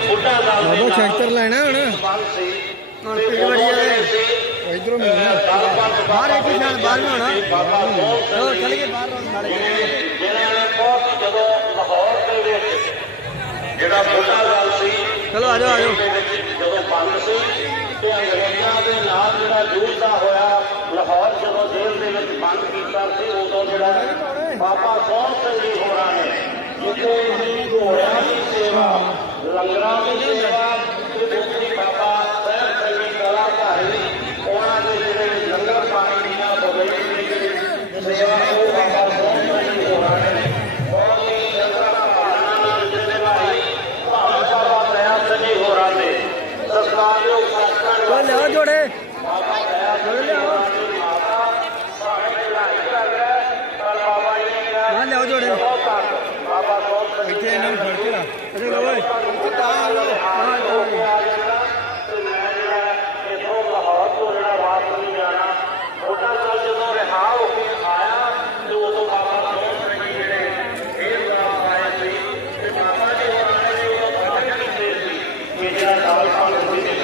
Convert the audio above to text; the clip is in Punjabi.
ਬਾਬਾ ਖੈਕਟਰ ਲੈਣਾ ਹੁਣ। ਹੁਣ ਪਿਛਲੀ ਵਾਰੀ ਆਏ ਇਧਰੋਂ ਮਿਲਣਾ। ਬਾਹਰ ਇੱਕ ਹੀ ਸ਼ਾਨ ਬਾਹਰ ਨੂੰ ਹੋਣਾ ਬਾਬਾ ਸੋਹਣ ਸਿੰਘ ਚਲੋ ਚੱਲ ਗਏ ਬਾਹਰ ਨਾਲੇ। ਬਹੁਤ ਜਦੋਂ ਲਾਹੌਰ ਦੇ ਵਿੱਚ ਜਿਹੜਾ ਬੁੱਢਾ ਦਲ ਸੀ ਚਲੋ ਆ ਜਾਓ ਆ ਜਾਓ। ਦੇ ਵਿੱਚ ਜਦੋਂ ਬੰਦ ਸੀ ਤੇ ਅੰਗਰੇਜ਼ਾਂ ਦੇ ਨਾਲ ਜਿਹੜਾ ਯੁੱਧ ਦਾ ਹੋਇਆ ਲਾਹੌਰ ਜਦੋਂ ਜੇਲ੍ਹ ਦੇ ਵਿੱਚ ਬੰਦ ਕੀਤਾ ਸੀ ਉਦੋਂ ਜਿਹੜਾ ਬਾਬਾ ਸੋਹਣ ਸਿੰਘ ਜੀ ਹੋਰਾਂ ਨੇ ਜਿੱਥੇ ਹੀ ਘੋੜੇ ਨਾ ਲਿਆਓ ਜੋੜੇ। ਇੱਥੇ ਇਹਨਾਂ ਨੂੰ ਫੜ ਕੇ ਰੱਖ। ਅਰੇ ਲਓ ਓਏ ਤਾਂ ਲਓ ਹਾਂ ਮੇਰਾ ਸਾਲ ਸਾਲ